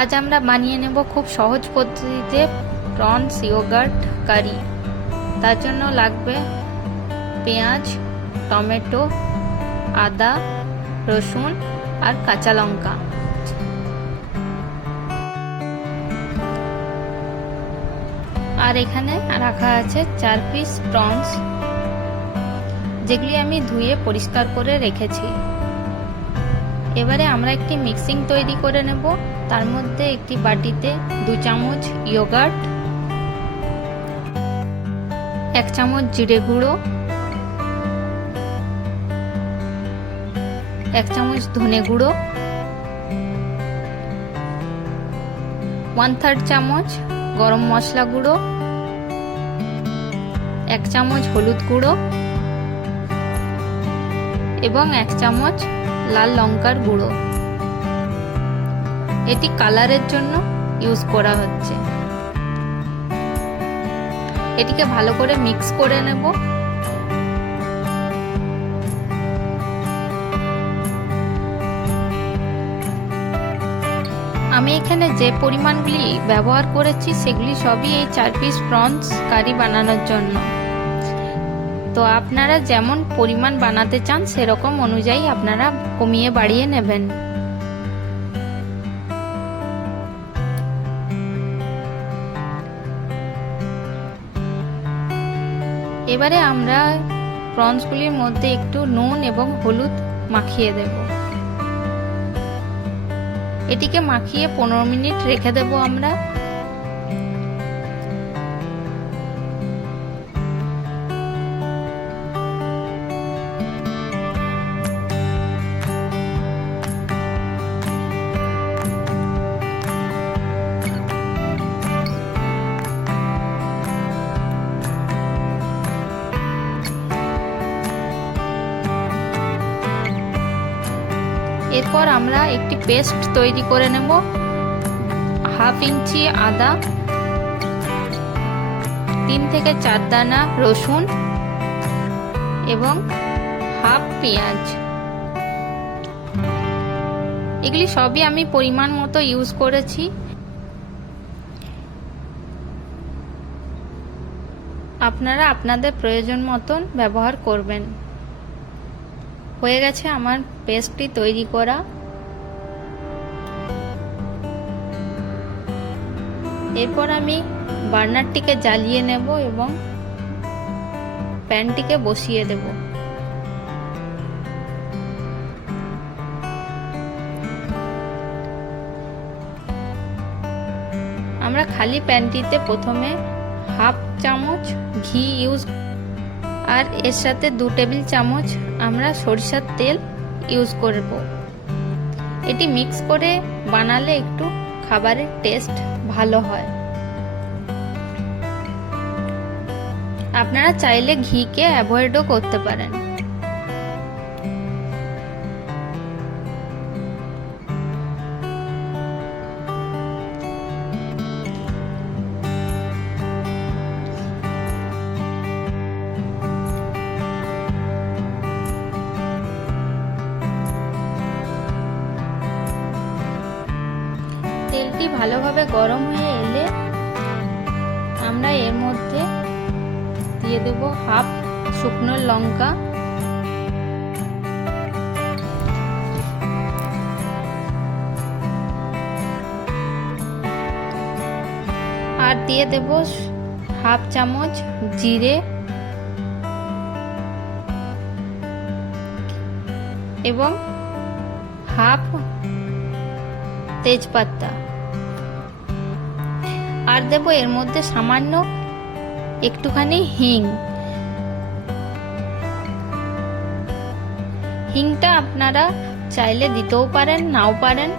আজ আমরা বানিয়ে নেব খুব সহজ পদ্ধতিতে প্রনস ইয়োগার্ট কারি তার জন্য লাগবে পেঁয়াজ, টমেটো, আদা, রসুন আর কাঁচা লঙ্কা। আর এখানে রাখা আছে চার পিস প্রনস যেগুলি আমি ধুয়ে পরিষ্কার করে রেখেছি। এবারে আমরা একটি মিক্সিং তৈরি করে নেব। তার মধ্যে একটি বাটিতে দু চামচ ইয়োগার্ট এক চামচ জিরে গুঁড়ো, এক চামচ ধনে গুঁড়ো ওয়ান থার্ড চামচ গরম মশলা গুঁড়ো, এক চামচ হলুদ গুঁড়ো এবং এক চামচ লাল লঙ্কার গুঁড়ো। এটি কালারের জন্য ইউজ করা হচ্ছে। এটিকে ভালো করে মিক্স করে নেব। আমি এখানে যে পরিমাণগুলি ব্যবহার করেছি, সেগুলি সবই এই চার পিস প্রনস কারি বানানোর জন্য। তো আপনারা যেমন পরিমাণ বানাতে চান, সেরকম অনুযায়ী আপনারা কমিয়ে বাড়িয়ে নেবেন। এবারে আমরা প্রনসগুলির মধ্যে একটু নুন এবং হলুদ মাখিয়ে দেব। এটিকে মাখিয়ে পনেরো মিনিট রেখে দেব আমরা। এরপর আমরা একটি পেস্ট তৈরি করে নেব। হাফ ইঞ্চি আদা, তিন থেকে চার দানা রসুন এবং হাফ পেঁয়াজ। এগুলি সবই আমি পরিমাণ মতো ইউজ করেছি। আপনারা আপনাদের প্রয়োজন মতন ব্যবহার করবেন। হয়ে গেছে আমার পেস্টটি তৈরি করা। এরপর আমি বার্নারটিকে জ্বালিয়ে নেব এবং প্যানটিকে বসিয়ে দেব। আমরা খালি প্যানটিতে প্রথমে হাফ চামচ ঘি ইউজ আর এর সাথে দু টেবিল চামচ আমরা সরিষার তেল ইউজ করব। এটি মিক্স করে বানালে একটু খাবারের টেস্ট ভালো হয়। আপনারা চাইলে ঘিকে অ্যাভয়েডও করতে পারেন। তেলটি ভালোভাবে গরম হয়ে এলে আমরা এর মধ্যে দিয়ে দেব হাফ শুকনো লঙ্কা। আর দিয়ে দেব হাফ চামচ জিরে। এবং হাফ তেজপাতা। আর দেব এর মধ্যে সামান্য একটুখানি হিং। হিংটা আপনারা চাইলে দিতেও পারেন নাও পারেন।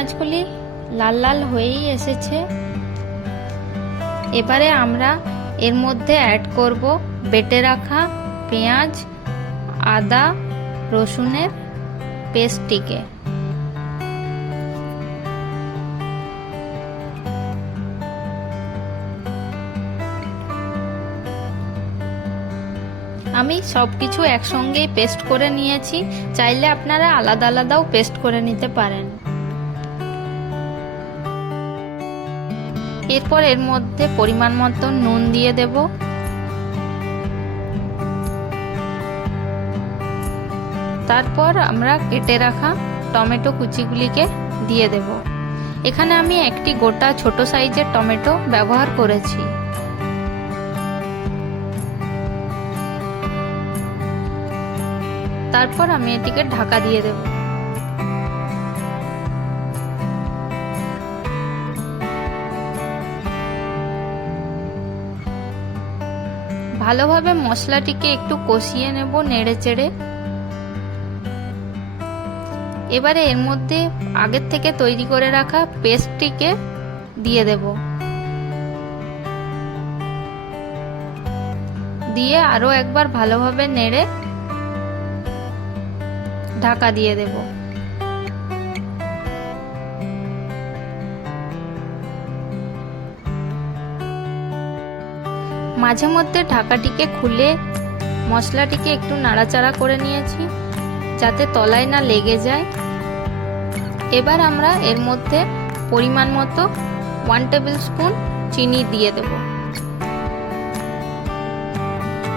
পেঁয়াজগুলি লাল লাল হয়েই এসেছে। এবারে আমরা এর মধ্যে অ্যাড করব বেটে রাখা পেঁয়াজ, আদা, রসুনের পেস্টটিকে। আমি সব কিছু একসঙ্গেই পেস্ট করে নিয়েছি। চাইলে আপনারা আলাদা আলাদাও পেস্ট করে নিতে পারেন। এরপর এর মধ্যে পরিমাণ মতো নুন দিয়ে দেব। তারপর আমরা কেটে রাখা টমেটো কুচিগুলিকে দিয়ে দেব। এখানে আমি একটি গোটা ছোট সাইজের টমেটো ব্যবহার করেছি। তারপর আমি এটিকে ঢাকা দিয়ে দেব। ভালোভাবে মশলাটিকে একটু কষিয়ে নেব নেড়ে চেড়ে এবারে এর মধ্যে আগের থেকে তৈরি করে রাখা পেস্টটিকে দিয়ে দেব। দিয়ে আরও একবার ভালোভাবে নেড়ে ঢাকা দিয়ে দেব। মাঝে মধ্যে ঢাকাটিকে খুলে মশলাটিকে একটু নাড়াচাড়া করে নিয়েছি, যাতে তলায় না লেগে যায়। এবার আমরা এর মধ্যে পরিমাণ মতো ওয়ান টেবিল স্পুন চিনি দিয়ে দেব।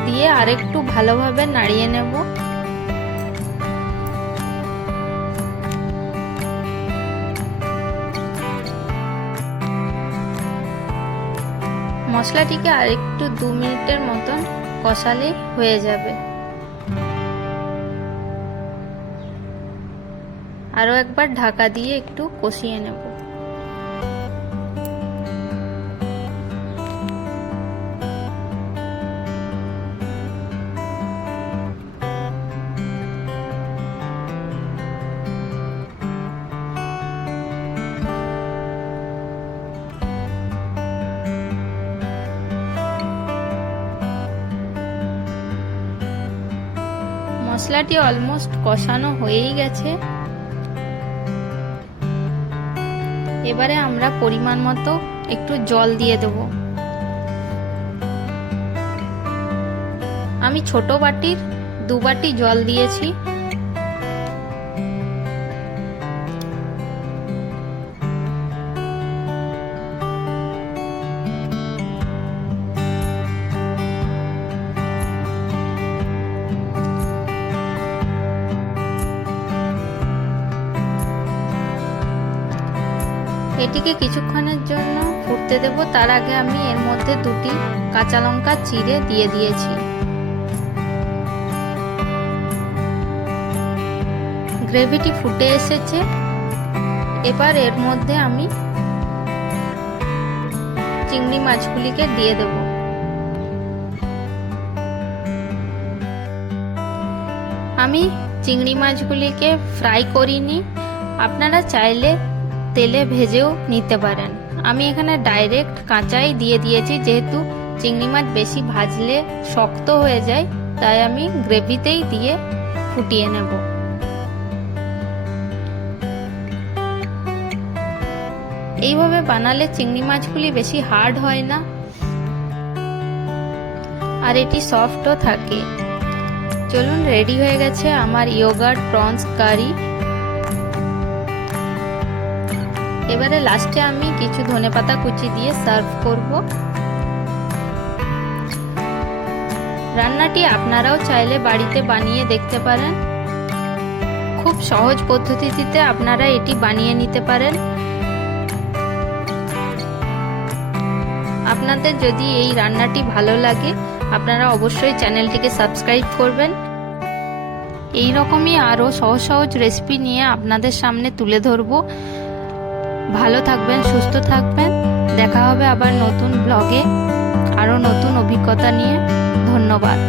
দিয়ে আরেকটু ভালোভাবে নাড়িয়ে নেব। মশলাটিকে আর একটু দু মিনিটের মতন কষালে হয়ে যাবে। আরও একবার ঢাকা দিয়ে একটু কষিয়ে নেব। মশলাটি অলমোস্ট কষানো হয়েই গেছে। এবারে আমরা পরিমাণ মতো একটু জল দিয়ে দেব। আমি ছোট বাটির দু বাটি জল দিয়েছি। এটিকে কিছুক্ষণের জন্য ফুটতে দেব। তার আগে আমি এর মধ্যে দুটি কাঁচা লঙ্কা চিড়ে দিয়ে দিয়েছি। গ্রেভিটি ফুটে এসেছে। এবার এর মধ্যে আমি চিংড়ি মাছগুলিকে দিয়ে দেব। আমি চিংড়ি মাছগুলিকে ফ্রাই করিনি। আপনারা চাইলে তেলে ভেজেও নিতে পারেন। আমি এখানে ডাইরেক্ট কাঁচাই দিয়ে দিয়েছি, যেহেতু চিংড়ি মাছ বেশি ভাজলে শক্ত হয়ে যায়, তাই আমি গ্রেভিতেই দিয়ে ফুটিয়ে নেব। এইভাবে বানালে চিংড়ি মাছগুলি বেশি হার্ড হয় না, আর এটি সফটও থাকে। চলুন রেডি হয়ে গেছে আমার ইয়োগার্ট প্রনস কারি এবারে লাস্টে আমি কিছু ধনেপাতা কুচি দিয়ে সার্ভ করব। রান্নাটি আপনারাও চাইলে বাড়িতে বানিয়ে দেখতে পারেন। খুব সহজ পদ্ধতিতে আপনারা এটি বানিয়ে নিতে পারেন। আপনাদের যদি এই রান্নাটি ভালো লাগে, আপনারা অবশ্যই চ্যানেলটিকে সাবস্ক্রাইব করবেন। এই রকমই আরও সহজ সহজ রেসিপি নিয়ে আপনাদের সামনে তুলে ধরবো। ভালো থাকবেন সুস্থ থাকবেন। দেখা হবে আবার নতুন ব্লগে আরও নতুন অভিজ্ঞতা নিয়ে। ধন্যবাদ।